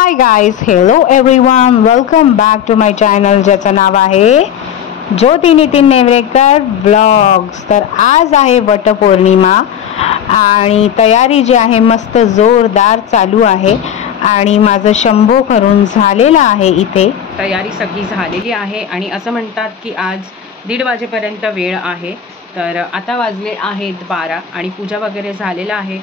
High guys, hello everyone, welcome back to my channel ज्याचं नाव आहे ज्योती नितीन नेवरेकर ब्लॉग्स। तर आज आहे वटपौर्णिमा आणि तयारी जी आहे मस्त जोरदार चालू आहे आणि माझं शंभो करून झालेला आहे। इथे तयारी सगळी झालेली आहे आणि असं म्हणतात की आज 1:30 वाजेपर्यंत वेळ आहे। तर आता वाजले आहेत 12 आणि पूजा वगैरे झालेला आहे।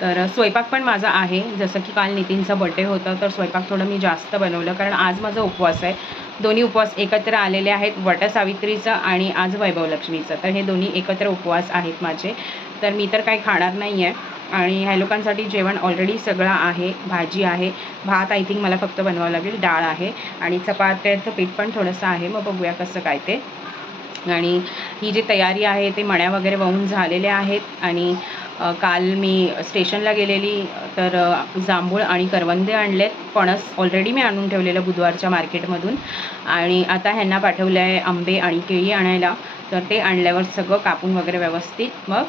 तर स्वयंपाक पण माझा आहे, जसं की काल नितीनचा बर्थडे होता तर स्वयंपाक थोडं मी जास्त बनवलं, कारण आज माझा उपवास आहे। दोन्ही उपवास एकत्र आलेले आहेत, वटसावित्रीचा आणि आज वैभवलक्ष्मीचा। तर हे दोन्ही एकत्र उपवास आहेत माझे। तर मी तर काही खाणार नाही आहे आणि ह्या लोकांसाठी जेवण ऑलरेडी सगळं आहे। भाजी आहे, भात आय थिंक मला फक्त बनवावं लागेल, डाळ आहे आणि चपात्याचं पीठ पण थोडंसं आहे। मग बघूया कसं काय ते। आणि ही जी तयारी आहे ते मण्या वगैरे वाहून झालेल्या आहेत। आणि काल मी स्टेशनला गेलेली तर जांभूळ आणि करवंदे आणलेत। फणस ऑलरेडी मी आणून ठेवलेलं बुधवारच्या मार्केटमधून आणि आता ह्यांना पाठवलं आहे आंबे आणि केळी आणायला। तर ते आणल्यावर सगळं कापून वगैरे व्यवस्थित मग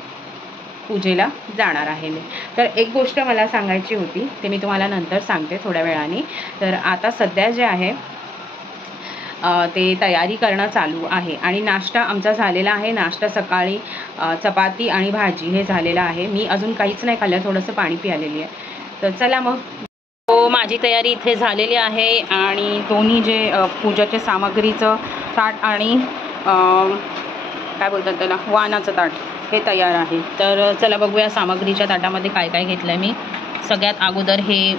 पूजेला जाणार आहे मी। तर एक गोष्ट मला सांगायची होती, ते मी तुम्हाला नंतर सांगते थोड्या वेळाने। तर आता सध्या जे आहे ते तयारी करणं चालू आहे आणि नाश्ता आमचा झालेला आहे। नाश्ता सकाळी चपाती आणि भाजी हे झालेलं आहे। मी अजून काहीच नाही खाल्लं, थोडंसं पाणी पिलेली आहे। तर चला मग, हो माझी तयारी इथे झालेली आहे आणि दोन्ही जे पूजाच्या सामग्रीचं ताट आणि काय बोलतात त्याला, वाणाचं ताट हे तयार आहे। तर चला बघूया सामग्रीच्या ताटामध्ये काय काय घेतलं आहे मी। सगळ्यात अगोदर हे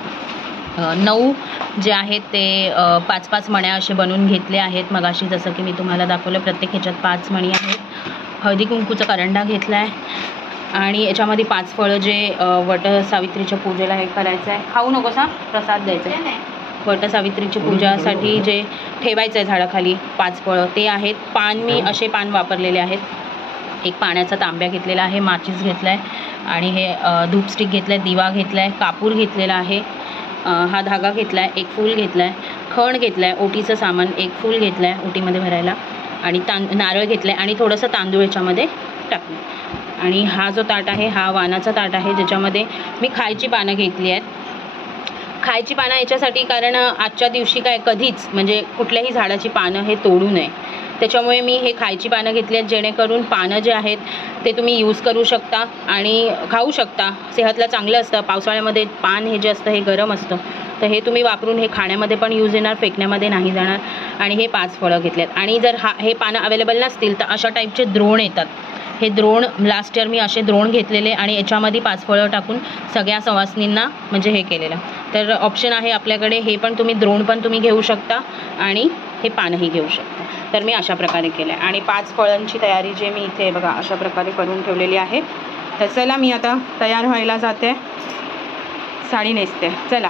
9 जे आहेत ते 5-5 मण्या असे बनवून घेतले आहेत मगाशी, जसं की मी तुम्हाला दाखवलं। प्रत्येक ह्याच्यात 5 मणी आहेत। हळदी कुंकूचा करंडा घेतला आहे आणि याच्यामध्ये 5 फळं जे वटसावित्रीच्या पूजेला हे करायचं आहे। खाऊ नकोस हा, प्रसाद द्यायचा आहे। वटसावित्रीची पूजासाठी जे ठेवायचं आहे झाडाखाली 5 फळं ते आहेत। पान मी असे पान वापरलेले आहेत। एक पाण्याचा तांब्या घेतलेला आहे, माचीस घेतला आहे आणि हे धूपस्टिक घेतलं आहे, दिवा घेतला आहे, कापूर घेतलेला आहे, हा धागा घेतला आहे, एक फूल घेतला आहे, खण घेतला आहे, ओटीचं सामान एक फूल घेतलं आहे ओटीमध्ये भरायला आणि नारळ घेतला आहे आणि थोडंसं तांदूळ याच्यामध्ये टाकलं। आणि हा जो ताट आहे हा वाणाचा ताट आहे, ज्याच्यामध्ये मी खायची पानं घेतली आहेत। खायची पानं याच्यासाठी कारण आजच्या दिवशी काय कधीच म्हणजे कुठल्याही झाडाची पानं हे तोडू नये, त्याच्यामुळे मी हे खायची पानं घेतली आहेत, जेणेकरून पानं जे आहेत ते तुम्ही यूज करू शकता आणि खाऊ शकता। सेहतला चांगलं असतं। पावसाळ्यामध्ये पान हे जे असतं हे गरम असतं, तर हे तुम्ही वापरून हे खाण्यामध्ये पण यूज येणार, फेकण्यामध्ये नाही जाणार। आणि हे 5 फळं घेतलेत आणि जर हे पानं अवेलेबल नसतील तर अशा टाईपचे द्रोण येतात। हे द्रोण लास्ट इयर मी असे द्रोण घेतलेले आणि याच्यामध्ये 5 फळं टाकून सगळ्या सवासनींना म्हणजे हे केलेलं। तर ऑप्शन आहे आपल्याकडे, हे पण तुम्ही द्रोण पण तुम्ही घेऊ शकता आणि हे पानंही घेऊ शकता। तर मी अशा प्रकारे केलं आहे आणि 5 फळांची तयारी जे मी इथे बघा अशा प्रकारे करून ठेवलेली आहे। तर चला मी आता तयार व्हायला जाते, साडी नेसते, चला।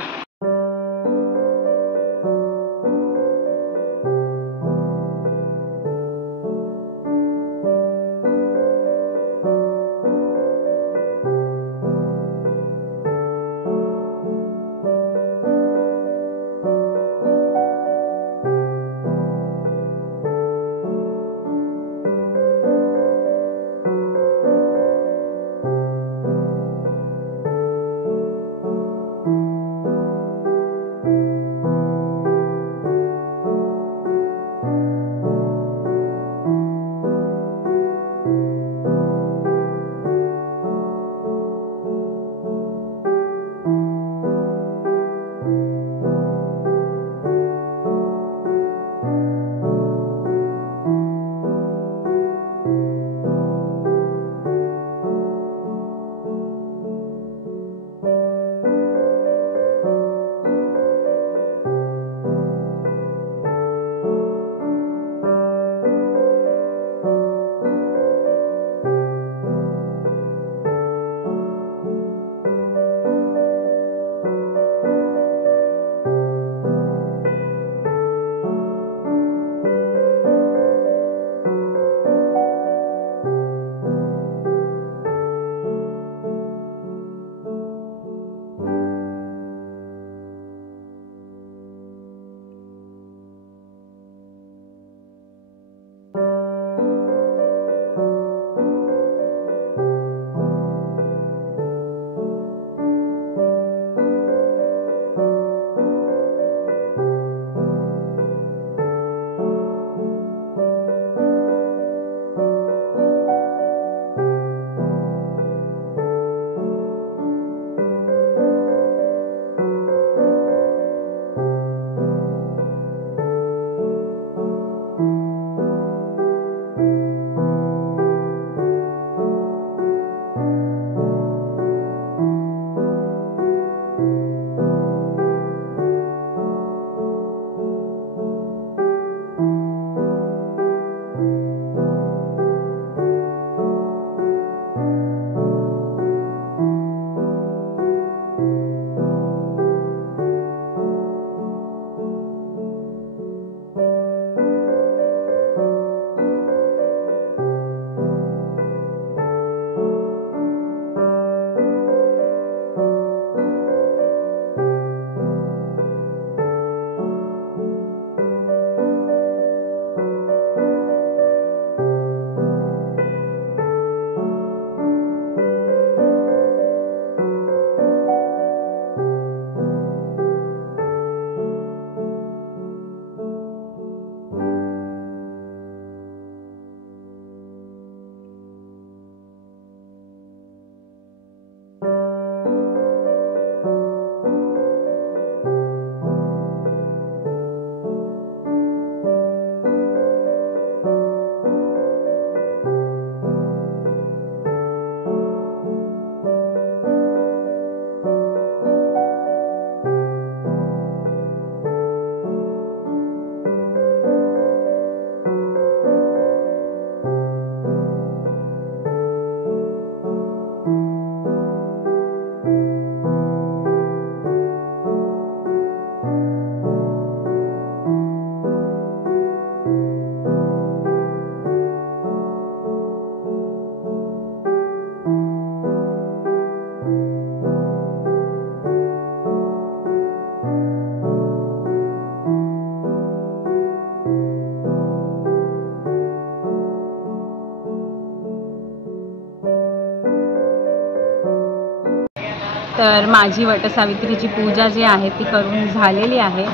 तर माझी वटसावित्रीची पूजा जी आहे ती करून झालेली आहे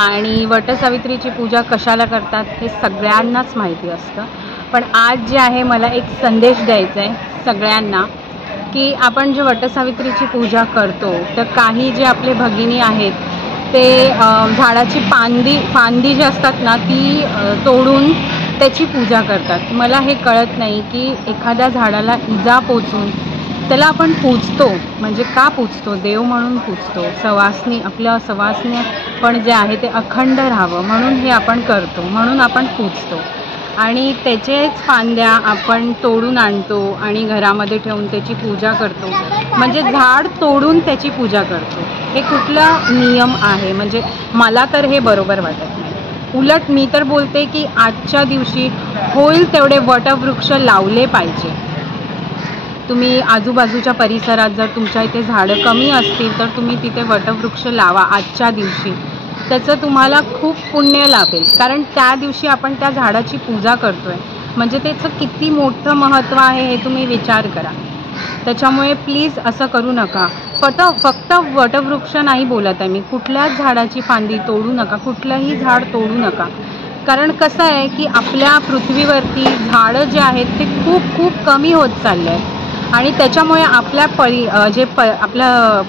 आणि वटसावित्रीची पूजा कशाला करतात हे सगळ्यांनाच माहिती असतं. पण आज जे आहे मला एक संदेश द्यायचा आहे सगळ्यांना की आपण जे वटसावित्रीची पूजा करतो तर काही जे आपले भगिनी आहेत ते झाडाची फांदी जी असतात ना ती तोडून त्याची पूजा करतात. मला हे कळत नाही की एखाद्या झाडाला इजा पोचून त्याला आपण पूजतो म्हणजे का पूजतो? देव म्हणून पूजतो. आपलं सवासनी पण जे आहे ते अखंड राहावं म्हणून हे आपण करतो, म्हणून आपण पूजतो आणि त्याचेच फांद्या आपण तोडून आणतो आणि घरामध्ये ठेवून त्याची पूजा करतो. म्हणजे झाड तोडून त्याची पूजा करतो. हे कुठला नियम आहे? म्हणजे मला तर हे बरोबर वाटत नाही. उलट मी तर बोलते की आजच्या दिवशी होईल तेवढे वटवृक्ष लावले पाहिजे. तुम्ही आजूबाजूच्या परिसरात जर तुमच्या इथे झाडं कमी असतील तर तुम्ही तिथे वटवृक्ष लावा आजच्या दिवशी. त्याचं तुम्हाला खूप पुण्य लाभेल कारण त्या दिवशी आपण त्या झाडाची पूजा करतोय म्हणजे त्याचं किती मोठं महत्त्व आहे हे तुम्ही विचार करा. त्याच्यामुळे प्लीज असं करू नका. फक्त वटवृक्ष नाही बोलत आहे मी, कुठल्याच झाडाची फांदी तोडू नका, कुठलंही झाड तोडू नका. कारण कसं आहे की आपल्या पृथ्वीवरती झाडं जे आहेत ते खूप खूप कमी होत चालले आहेत आणि त्याच्यामुळे आपल्या आपलं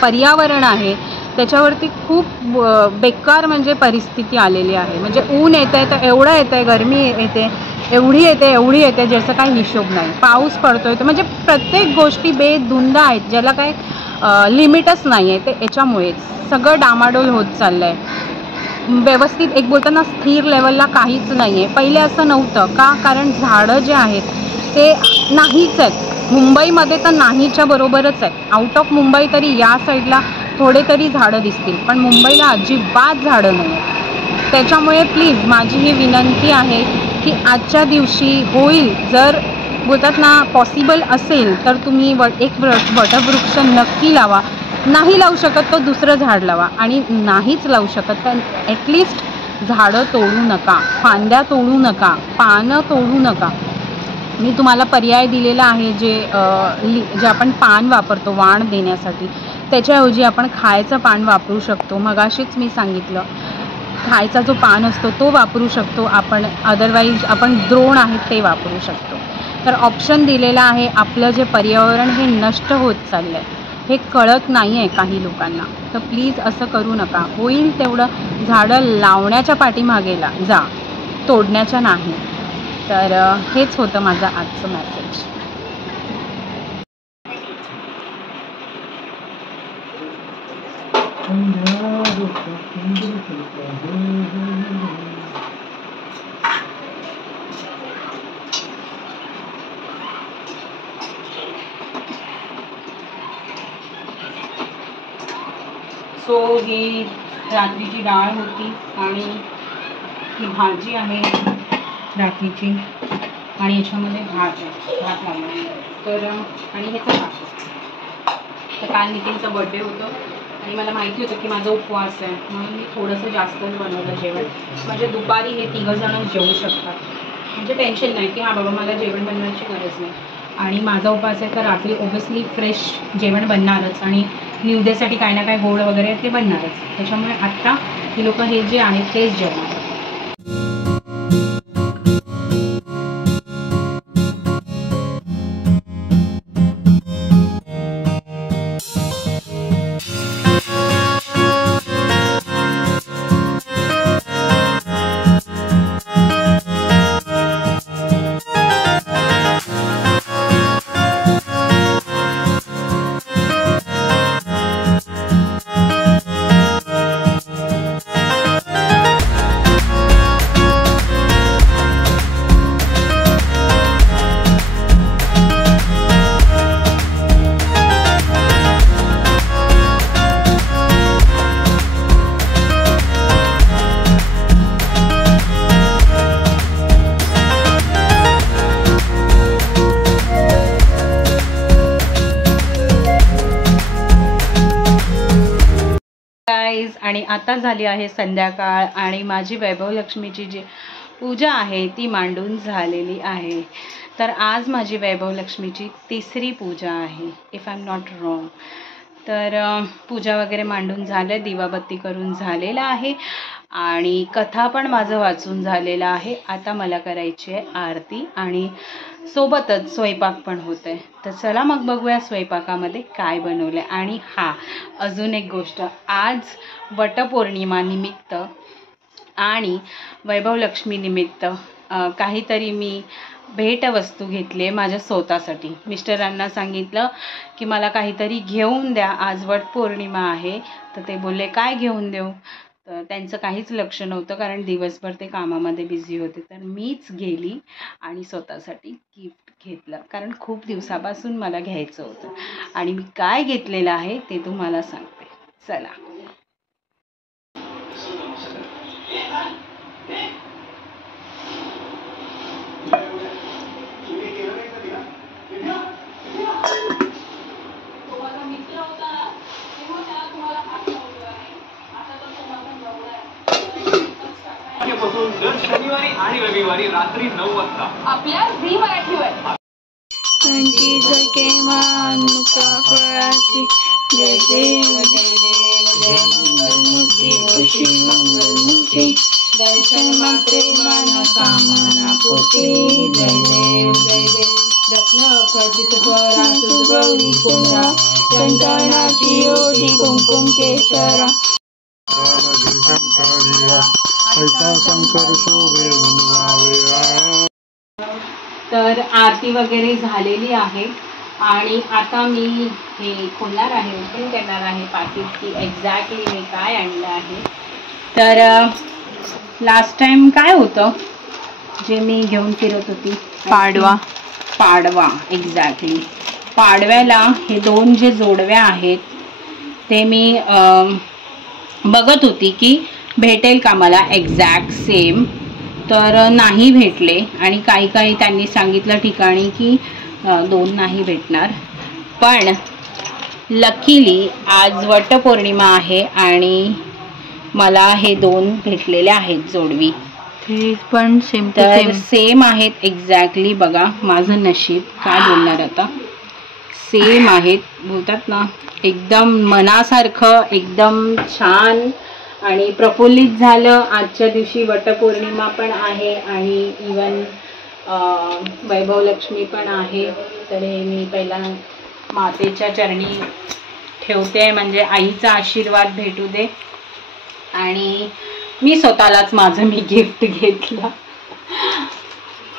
पर्यावरण आहे त्याच्यावरती खूप बेकार म्हणजे परिस्थिती आलेली आहे. म्हणजे ऊन येतं आहे तर एवढं येतं आहे, गरमी येते एवढी येते ज्याचा काही हिशोब नाही. पाऊस पडतोय तर म्हणजे प्रत्येक गोष्टी बेधुंद आहेत ज्याला काही लिमिटच नाही आहे. ते याच्यामुळेच सगळं डामाडोल होत चाललं आहे. व्यवस्थित एक बोलताना स्थिर लेवलला काहीच नाही आहे. पहिले असं नव्हतं का? कारण झाडं जे आहेत ते नाहीच आहेत. मुंबईमध्ये तर नाहीच्या बरोबरच आहे. आउट ऑफ मुंबई तरी या साईडला थोडे तरी झाडं दिसतील पण मुंबईला अजिबात झाडं नाही आहेत. त्याच्यामुळे प्लीज माझी ही विनंती आहे की आजच्या दिवशी होईल जर बोलतात ना पॉसिबल असेल तर तुम्ही एक वटवृक्ष नक्की लावा. नाही लावू शकत तर दुसरं झाड लावा आणि नाहीच लावू शकत तर ॲटलिस्ट झाडं तोडू नका, फांद्या तोडू नका, पानं तोडू नका. मी तुम्हाला पर्याय दिलेला आहे जे आपण पान वापरतो वाण देण्यासाठी त्याच्याऐवजी आपण खायचं पान वापरू शकतो. मगाशीच मी सांगितलं खायचा जो पान असतो तो वापरू शकतो आपण. अदरवाईज आपण द्रोण आहेत ते वापरू शकतो. तर ऑप्शन दिलेला आहे. आपलं जे पर्यावरण हे नष्ट होत चाललं आहे हे कळत नाही आहे काही लोकांना. तर प्लीज असं करू नका. होईल तेवढं झाडं लावण्याच्या पाठीमागेला जा, तोडण्याच्या नाही. तर हेच होतं माझं आजचं मेसेज. सो ही रात्रीची डाळ होती आणि ही भाजी आहे रात्रीची आणि याच्यामध्ये भात लावला तर आणि हे तर काल नितीनचा बर्थडे होतं आणि मला माहिती होतं की माझा उपवास आहे म्हणून मी थोडंसं जास्तच बनवलं जेवण. म्हणजे दुपारी हे तिघंजणं जेवू शकतात म्हणजे टेन्शन नाही की हां बाबा मला जेवण बनवायची गरज नाही. आणि माझा उपवास आहे तर रात्री ओबियसली फ्रेश जेवण बनणारच आणि निवदेसाठी काही ना काही गोड वगैरे ते बनणारच. त्याच्यामुळे आत्ता ही लोक हे जे आहेत तेच जेवणार. आणि आता झाली आहे संध्याकाळ आणि माझी वैभवलक्ष्मीची जी पूजा आहे ती मांडून झालेली आहे. तर आज माझी वैभवलक्ष्मीची तिसरी पूजा आहे if I am not wrong. तर पूजा वगैरे मांडून झालं, दिवाबत्ती करून झालेला आहे आणि कथा पण माझं वाचून झालेलं आहे. आता मला करायची आहे आरती आणि सोबतच स्वयंपाक पण होत आहे. तर चला मग बघूया स्वयंपाकामध्ये काय बनवलं आहे. आणि अजून एक गोष्ट, आज वटपौर्णिमा निमित्त आणि वैभवलक्ष्मी निमित्त काहीतरी मी भेटवस्तू घेतली आहे माझ्या स्वतःसाठी. मिस्टरांना सांगितलं की मला काहीतरी घेऊन द्या, आज वटपौर्णिमा आहे. तर ते बोलले काय घेऊन देऊ. तर त्यांचं काहीच लक्ष नव्हतं कारण दिवसभर ते कामामध्ये बिझी होते. तर मीच गेली आणि स्वतःसाठी गिफ्ट घेतलं कारण खूप दिवसापासून मला घ्यायचं होतं. आणि मी काय घेतलेलं आहे ते तुम्हाला सांगते. चला. दर शनिवारी आणि रविवारी रात्री 9 वाजता आपल्या झी मराठीवर. जय देव जय देव जय मंगलमूर्ती खुशी मंगलमूर्ती दर्शन मात्रे मन कामना पोते. जय देव जय देव रत्न खचित परा सुगौरी कुंभा चंदनाची ओढी कुंकुम केशरा शंकर शोभे तर आरती वगैरे झालेली आहे आणि आता मी हे खोलणार आहे, ओपन करणार आहे पाकिट की एक्झॅक्टली मी काय आणलं आहे. तर लास्ट टाइम काय होतं जे मी घेऊन फिरत होती, पाडवा एक्झॅक्टली. पाडव्याला हे 2 जे जोडव्या आहेत ते मी बघत होती की भेटेल का मला एक्झॅक्ट सेम. तर नाही भेटले आणि काही त्यांनी सांगितलं ठिकाणी की 2 नाही भेटणार. पण लकीली आज वटपौर्णिमा आहे आणि मला हे 2 भेटलेले आहेत जोडवी. ते पण सेम तर सेम आहेत एक्झॅक्टली. बघा माझं नशीब, काय बोलणार आता. सेम आहेत बोलतात ना, एकदम मनासारखं, एकदम छान आणि प्रफुल्लित झालं. आजच्या दिवशी वटपौर्णिमा पण आहे आणि इवन वैभवलक्ष्मी पण आहे. तर हे मी पहिला मातेच्या चरणी ठेवते म्हणजे आईचा आशीर्वाद भेटू दे. आणि मी स्वतःलाच माझं मी गिफ्ट घेतलं.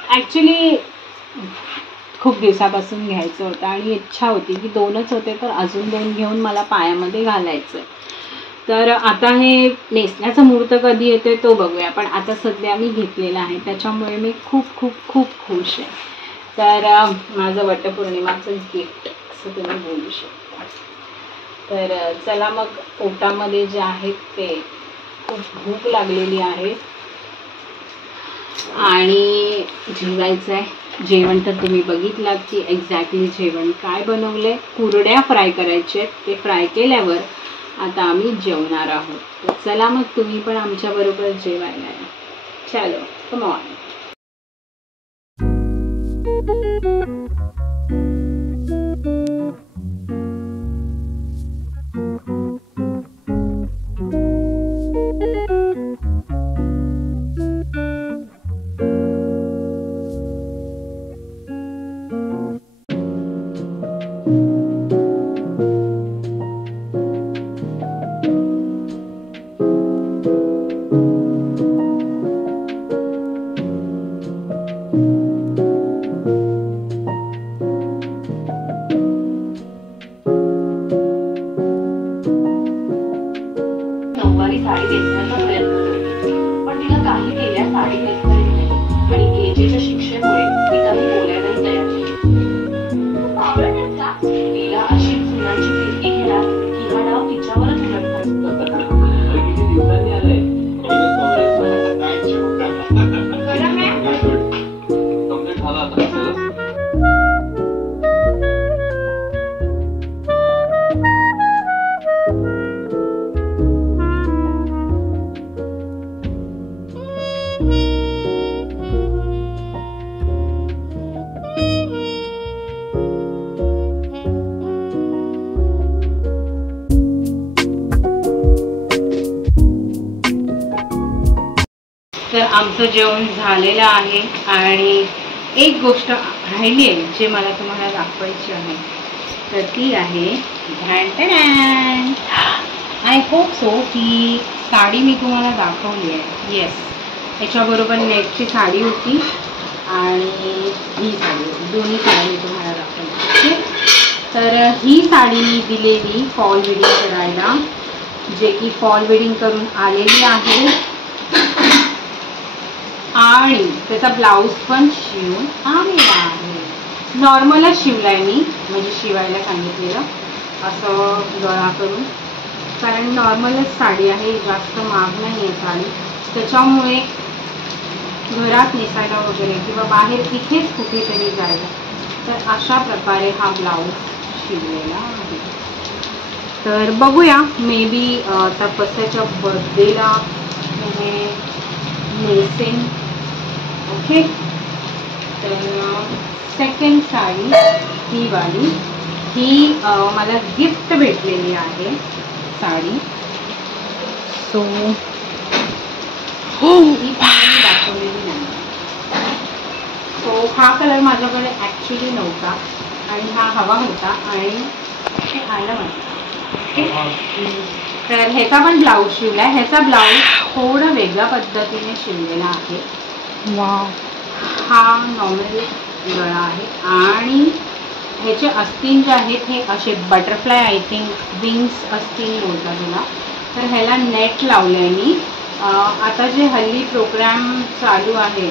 ॲक्च्युली खूप दिवसापासून घ्यायचं होतं आणि इच्छा होती की 2च होते तर अजून 2 घेऊन मला पायामध्ये घालायचं. तर आता हे नेसण्याचा मुहूर्त कधी येतोय तो बघूया. पण आता सध्या मी घेतलेला आहे त्याच्यामुळे मी खूप खूप खूप खुश आहे. तर माझं वटपौर्णिमाचं गिफ्ट असं तुम्ही बोलू शकता. तर चला मग पोटामध्ये जे आहेत ते खूप भूक लागलेली आहे आणि जेवायचं आहे. जेवण तर तुम्ही बघितलात की एक्झॅक्टली जेवण काय बनवलंय. कुरड्या फ्राय करायचे आहेत, ते फ्राय केल्यावर आता आम्ही जेवणार आहोत. तर चला मग तुम्ही पण आमच्या बरोबर जेवायला या. चलो कम ऑन. साडी नेसण्याचा प्रयत्न करते पण तिला काही केल्या साडी नेसता येत नाही आणि एजेच्या शिक्षेमुळे ती काही बोलायलाही तयार नाही. तिला अशी सुनांची फिरकी घेणार की हा डाव तिच्यावरच उलटतात. किती दिवसांनी आलंय आमचं जेवण झालेलं आहे आणि एक गोष्ट राहिली आहे जे मला तुम्हाला दाखवायची आहे, तर ती आहे आय होप सो की साडी मी तुम्हाला दाखवली आहे. येस, याच्याबरोबर नेटची साडी होती आणि ही साडी होती, दोन्ही साडी मी तुम्हाला दाखवली. तर ही साडी मी दिलेली फॉल वेडिंग करायला, जे की फॉल वेडिंग करून आलेली आहे आणि त्याचा ब्लाऊज पण शिवून आलेला आहे. नॉर्मलच शिवलाय मी, म्हणजे शिवायला सांगितलेलं असं गळा करून, कारण नॉर्मलच साडी आहे, जास्त महाग नाही आहे साडी, त्याच्यामुळे घरात नेसायला वगैरे किंवा बाहेर इथेच कुठेतरी जायला, तर अशा प्रकारे हा ब्लाऊज शिवलेला आहे. तर बघूया, मे बी तपस्याच्या बर्थडेला हे नेसेन. ओके, तर सेकंड साडी ही वाली, ही मला गिफ्ट भेटलेली आहे साडी. सो ही मी दाखवलेली नाही. सो हा कलर माझ्याकडे ॲक्च्युली नव्हता आणि हा हवा होता आणि हे आलं मला. तर ह्याचा पण ब्लाऊज शिवला आहे. ह्याचा ब्लाऊज थोडं वेगळ्या पद्धतीने शिवलेला आहे. हा नॉर्मल गळा आहे आणि ह्याचे अस्तीन जे आहेत हे असे बटरफ्लाय, आय थिंक विंग्स अस्तीन बोलतात त्याला. तर ह्याला नेट लावलं आहे मी. आता जे हल्ली प्रोग्राम चालू आहे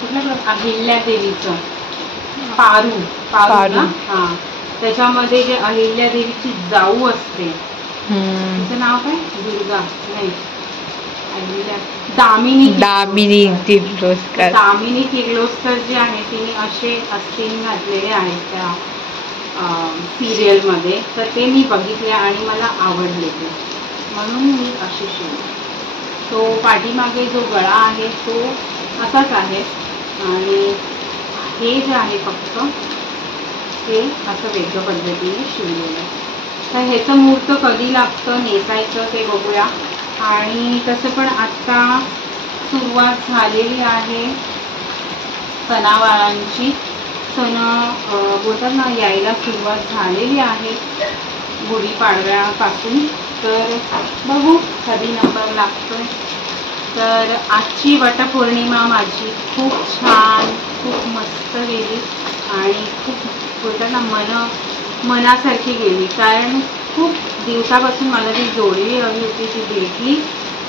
कुठलं अहिल्यादेवीचं पारू ना, हां, त्याच्यामध्ये जे अहिल्यादेवीची जाऊ असते, तिचं नाव काय, दुर्गा नाही, दामिनी किर्लोस्कर जी आहे तिने असे अस्तीन घातलेले आहेत त्या सिरियलमध्ये. तर ते मी बघितले आणि मला आवडले ते, म्हणून मी असे शिवले. तो पाठीमागे जो गळा आहे तो असाच आहे आणि हे जे आहे फक्त हे असं वेगळ्या पद्धतीने शिवलेलं आहे. तर ह्याचं मुहूर्त कधी लागतं नेसायचं ते बघूया. आणि तसं पण आत्ता सुरुवात झालेली आहे सणावारांची. सण बोलतात ना, यायला सुरुवात झालेली आहे गुढीपाडव्यापासून. तर बघू कधी नंबर लागतोय. तर आजची वटपौर्णिमा माझी खूप छान, खूप मस्त गेली आणि खूप बोलतात ना मनासारखी गेली, कारण खूप दिवसापासून मला जी जोडली हवी होती ती भेटली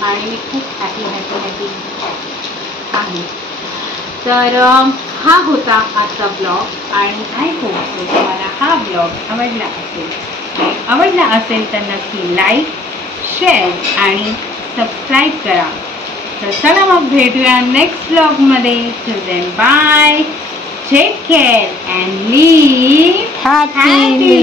आणि मी खूप हॅपी आहे. तर हा होता आजचा ब्लॉग आणि आय होप तुम्हाला हा ब्लॉग आवडला असेल तर नक्की लाईक, शेअर आणि सबस्क्राईब करा. तर चला मग भेटूया नेक्स्ट ब्लॉगमध्ये. Till then bye, take care and live happily.